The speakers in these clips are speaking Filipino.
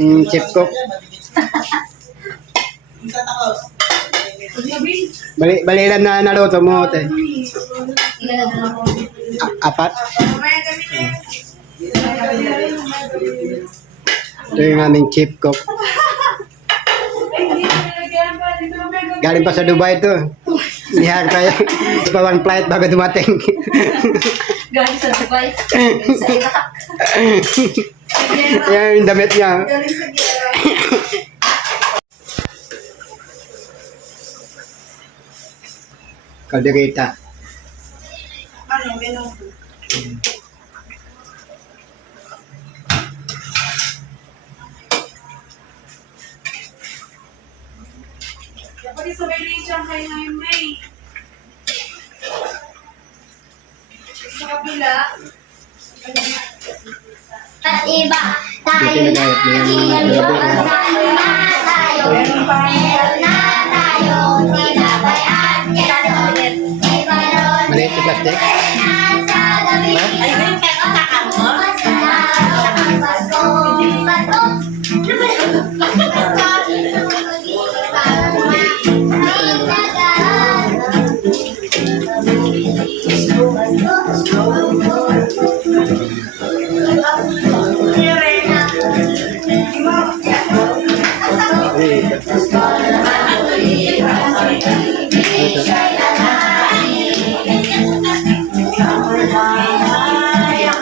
Chef cook. Balilan na naluto mo, te. Apat. Ito yung aming chef cook. Galing pa sa Dubai to. Nihag tayo. Pa one flight bago dumating. Galing sa Dubai. Sa Iraq. Yan yung damit niya. Kaldereta. Ano, menu? Dapat isabay rin siya kay May. Sa kabila. At iba, tayo Dito na, meron na tayo, tinabayan, kasunod, iba ron, Maliit yung plastic. nasa gabi, Ay, may kakakak mo? masarap ang bagong bato.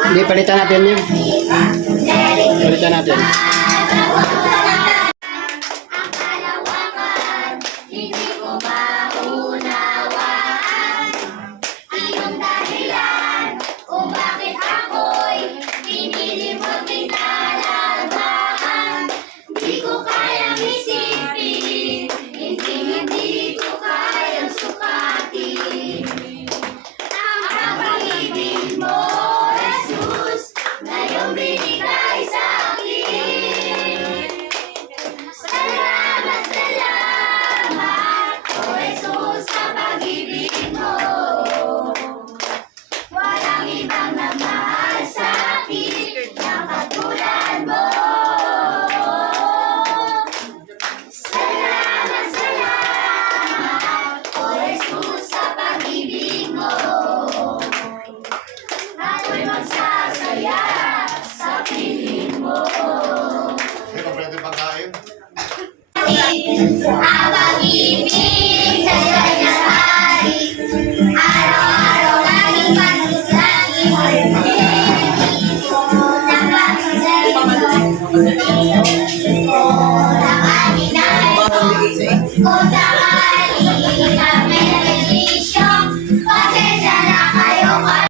Hindi, palitan natin yun. Palitan natin. Ang kalawakan, hindi ko maunawaan. Iyong dahilan, kung bakit ako'y pinili mo tinalagaan. Di ko kayang isipin, hindi ko kayang sukatin. Ang pag-ibig mo, Jesus, ngayong binigay sa akin. Salamat, salamat, O Jesus, sa pag-ibig mo. Walang ibang nagmahal sa akin na katulad mo. Salamat, salamat, O Jesus, sa pag-ibig mo. Ako'y magsasaya sa piling mo. Ang pag-ibig sa kanyang hari, araw-araw laging panuslangin. Ng pagsasalita,